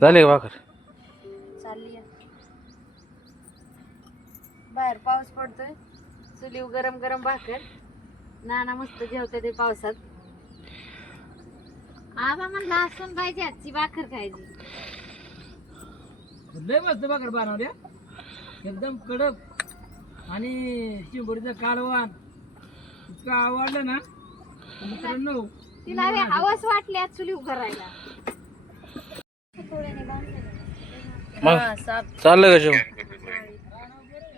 झाले का भाकर? चालली बाहेर पाऊस पडतोय, चुलीव गरम गरम भाकर. नाना मस्त जेवते ते पावसात. आबा म्हणला असून पाहिजे आजची भाकर खायची. लय मस्त भाकर बनवल्या, एकदम कडक आणि चिंबोरीचं कालवान इतकं आवडलं ना मित्रांनो. तिला हवस वाटली आज चुलीव करायला. मग चाललं का जेवण?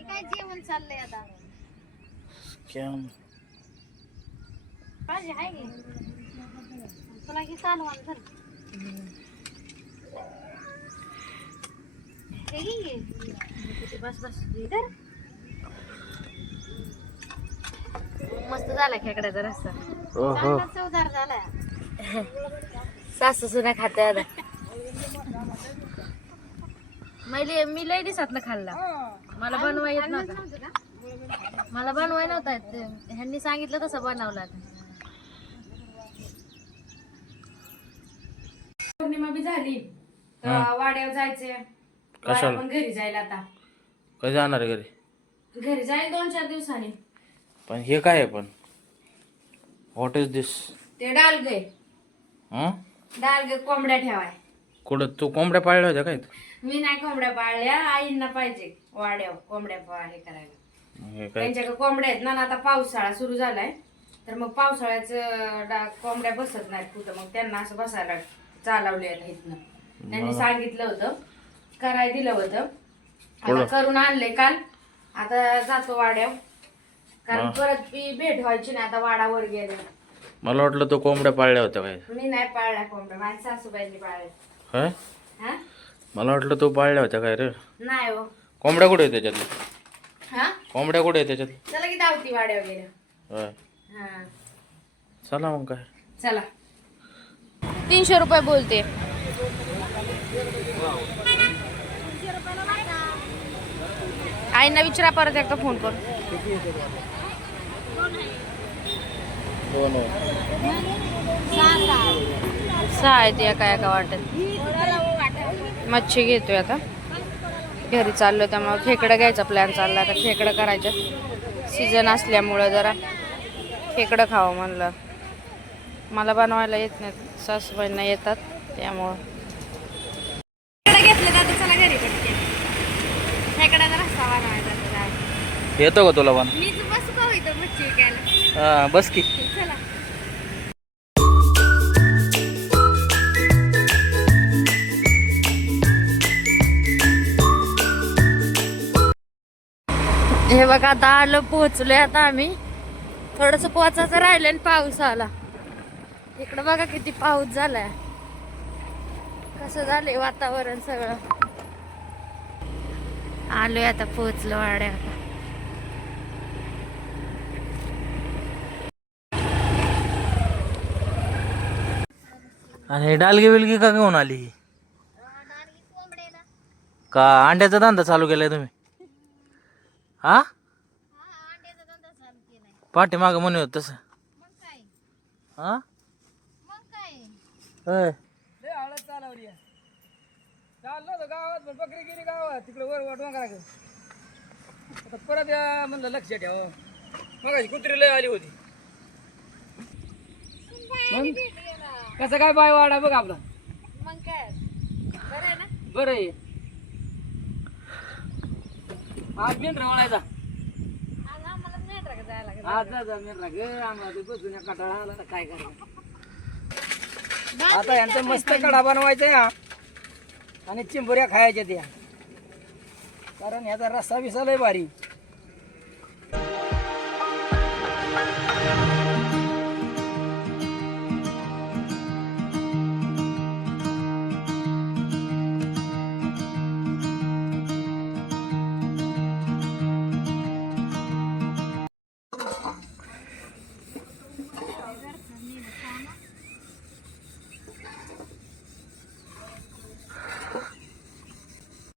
काय जेवण चाललंय आता? भाजी आहे की? तुला की कालवान धर. हे घे. बस बस धर. मस्त झाला खेकड्याचा रस्सा. चांगला चवदार झाला. सासू सुना खाते आता. मी लय दिवसातनं खाल्ला. मला बनवाय येत नव्हता. मला बनवाय नव्हता येत. ह्यांनी सांगितलं तसं बनवलं. पौर्णिमा बी झाली, वाड्यावर जायचे. पण घरी जायला आता. कधी जाणार घरी? घरी जाईल 2-4 दिवसांनी. पण हे काय आहे पण? व्हॉट इज दिस? ते डालगे. डालगे कोंबड्या ठेवाय. कुठं तू कोंबड्या पाळल्या होत्या काय? मी नाही कोंबड्या पाळल्या, आईंना पाहिजे वाड्यावर कोंबड्या हे करायला. त्यांच्याकडे कोंबड्या आहेत ना. आता पावसाळा सुरू झालाय, तर मग पावसाळ्याचं कोंबड्या बसत नाहीत कुठं. मग त्यांना असं बसायला चालवले इथनं. त्यांनी सांगितलं होतं, करायला दिलं होतं. आता करून आणले काल. आता जातो वाड्यावर, कारण परत भेट व्हायची नाही. आता वाडावर गेले. मला वाटलं तू कोंबड्या पाळल्या होत्या काय? मी नाही पाळल्या कोंबड्या, माझ्या सासूबाईंनी पाळल्या. काय? हा, मला वाटलं तू पाळल्या होत्या काय रे? नाही हो. कोंबड्या कुठे आहे त्याच्यातल्या? हा, कोंबड्या कुठे आहे त्याच्यात? चला की धावती वाड्यावर गेल्या. होय, हा, चला मग काय. चला. 300 रुपये बोलते. आईना विचारा परत एकदा फोन करून. सहा आहेत एका एका वाटत. मच्छी घेतोय आता. घरी चाललोय त्यामुळे खेकडं घ्यायचा प्लॅन चालला. आता खेकडं करायचं सीझन असल्यामुळं जरा खेकडं खावं म्हणलं. मला बनवायला येत नाही, सासूबाईंना येतात त्यामुळं. घेतलं जातं. चला घरी पटके खेकड्याचा रस्सा बनवायचा. येतो का तुला पण? मी बस का होईतो मच्छी विकायला. हा, बस की. चला. हे बघा आता आलो, पोहोचलोय आता आम्ही. थोडस पोहोचायचं राहिलं आणि पाऊस आला. इकडं बघा किती पाऊस झालाय. कसं झालंय वातावरण सगळं. आलोय आता, पोहोचलो वाड्या. आणि डालगी बिलगी का घेऊन आली? का अंड्याचा धंदा चालू केलाय तुम्ही? हा, पाठीमाग म्हणे होत तसं. हा, होय. लय हळद चालवली आहे. चाललो होतो गावात, पण बकरी गेली गावात तिकडे वर वाटून करा. आता परत या म्हणलं लक्ष ठेवा. मग कुत्री लय आली होती. मग कसं काय बाय वाडा बघ आपला. मग काय बरं आहे ना. बरं आहे. आज मेंढरा वळायचा. आज आम्हाला नाही राहत जायला लागेल. आज जा मेंढरा ग. आम्हाला ते बसून या कटाळा आला तर काय करायचं. आता यांचा मस्त कडा बनवायचा या आणि चिंबोऱ्या खायच्या त्या, कारण ह्याचा रस्सा बिसा लय भारी.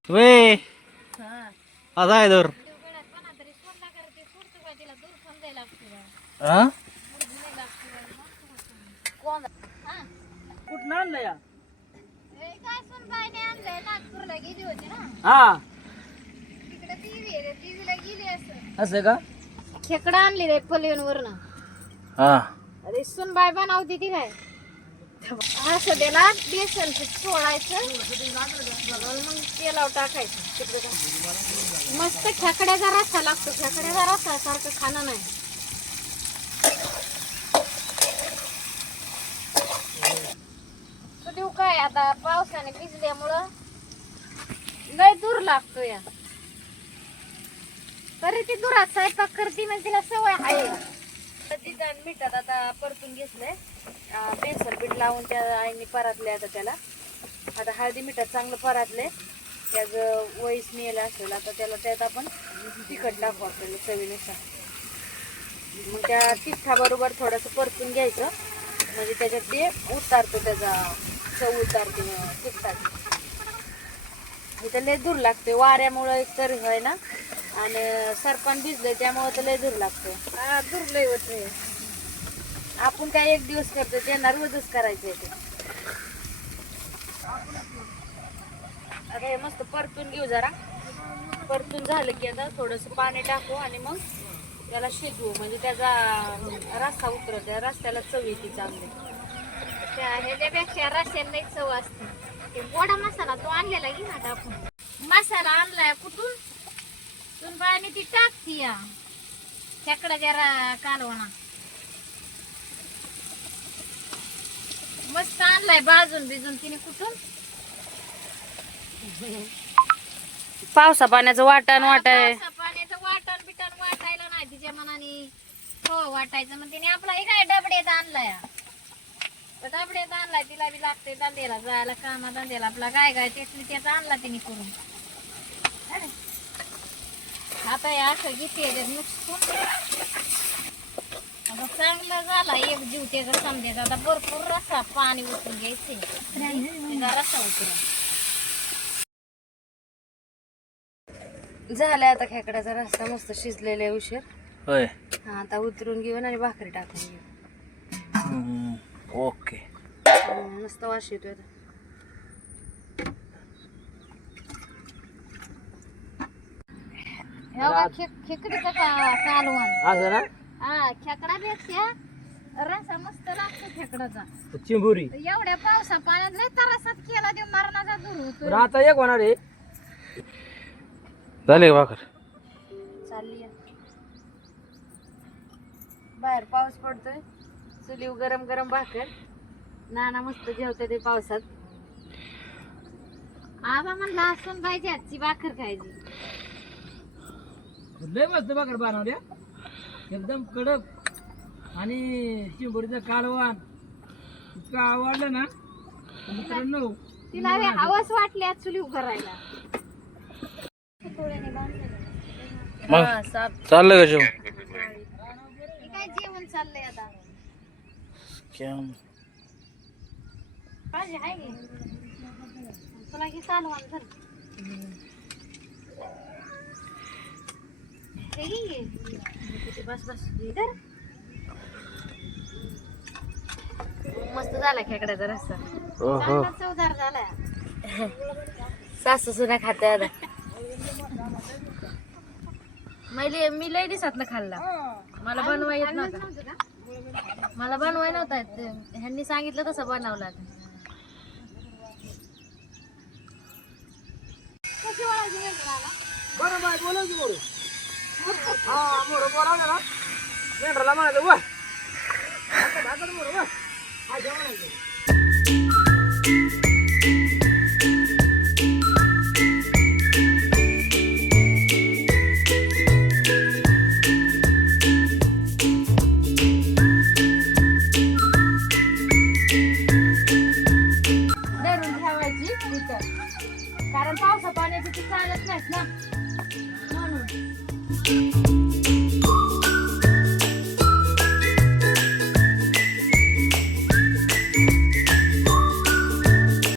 वे आता आहे दर. हा, कुठं आणलं या? काय सुन बाईने काय नागपूरला गेली होती ना, हा तिकडे टीव्हीला गेली असं. असं का? खेकडा आणली रे पलीवन वरनं. हा अरे सुनबाई बनवती ती काय असं त्याला बेसन सोडायचं आणि मग तेलावर टाकायचं. तिकडे टाकायचं. मस्त खेकड्याचा रस्सा लागतो. खेकड्याचा रस्सा सारखं खाणं नाही. देऊ काय आता पावसाने भिजल्यामुळं लय दूर लागतो या. तरी ती दुरात स्वयंपाक करते म्हणजे तिला सवय आहे. तिथं मिठात आता परतून घेतलंय. बेसन पीठ लावून त्या आईने परातले आता त्याला. आता हळदी मिठात चांगलं परातले. त्याचं वयस मिळालं असेल आता त्याला त्यात आपण तिखट टाकू आपल्याला चवीनुसार. मग त्या तिखटाबरोबर थोडंसं परतून घ्यायचं म्हणजे त्याच्यात ते उतारतो, त्याचा चव उतारते तिखटाची. इथं लय दूर लागते वाऱ्यामुळं एकतर आहे ना, आणि सरपण भिजलंय त्यामुळे तर लय दूर लागतो. दूर लय होत. आपण काय एक दिवस करतो, त्यांना रोजच करायचं ते. आता हे मस्त परतून घेऊ जरा. परतून झालं की आता थोडंसं पाणी टाकू आणि मग त्याला शिजवू म्हणजे त्याचा रस्सा उतरत. त्या रस्त्याला चव येते चांगली. ह्याच्यापेक्षा रस्त्याला लई चव असते. ते गोडा मसाला तो आणलेला घे ना टाकून. मसाला आणलाय कुठून सुनबाईने ती टाकती या खेकडा जरा कालवणा. मस्त आणलाय बाजून बिजून तिने कुठून. पावसा पाण्याचं वाटण वाटाय. पाण्याचं वाटण बिटण वाटायला नाही तिच्या मनाने. हो वाटायचं मग तिने आपला हे काय डबड्यात आणलाय. डबड्यात आणलाय. तिला बी लागतंय धंद्याला जायला, कामा धंद्याला. आपला काय काय त्याचा आणला तिने करून. आता हे असं घेते नुकसून. आता चांगलं झाला एक जीव त्याचा समजायचा. आता भरपूर रस्सा पाणी उतरून घ्यायचे. रस्सा उतरून झालाय आता खेकड्याचा रस्सा मस्त शिजलेला आहे उशीर. होय. हा आता उतरून घेऊन आणि भाकरी टाकून घेऊ. ओके. मस्त वास येतोय आता. खेकडीचं कालवण. असं ना? हा खेकडापेक्षा रसा मस्त लागतो खेकडाचा. चिंबुरी. एवढ्या पावसा पाण्यात लय त्रासात केला ते मरणाचा दूर होतो. बरं, आता एक होणार आहे. झाले का भाकर? चालली बाहेर पाऊस पडतोय. चुलीव गरम गरम भाकर. नाना मस्त जेवते ते पावसात. आबा म्हणला असून पाहिजे आजची भाकर खायची. लय मस्त भाकर बनवल्या एकदम कडक. आणि चिंबुरीचं कालवण इतकं आवडलं ना मित्रांनो. तिला हवस वाटली आज चुलीव करायला. मग चाललं का जेवण? काय जेवण चाललंय आता. भाजी आहे की? तुला की कालवण धर. हे घे. बस बस धर. मस्त झाला खेकड्याचा रस्सा. चांगला चवदार झालाय. सासू सुना खाते आता. मी लय दिवसातनं खाल्ला. मला बनवाय येत नव्हता. मला बनवाय नव्हता येत. ह्यांनी सांगितलं तसं बनवलं आता. कशी वळायची वेगळं आला? बरं बाय बोलायचं मोरू. हा मोरू बोलावलं ना मेंढराला म्हणायचं वा भाकर मोरू वा. हा जेवण धरून ठेवायची इथं. कारण पावसा पाण्याची ती चालत नाहीत ना म्हणून.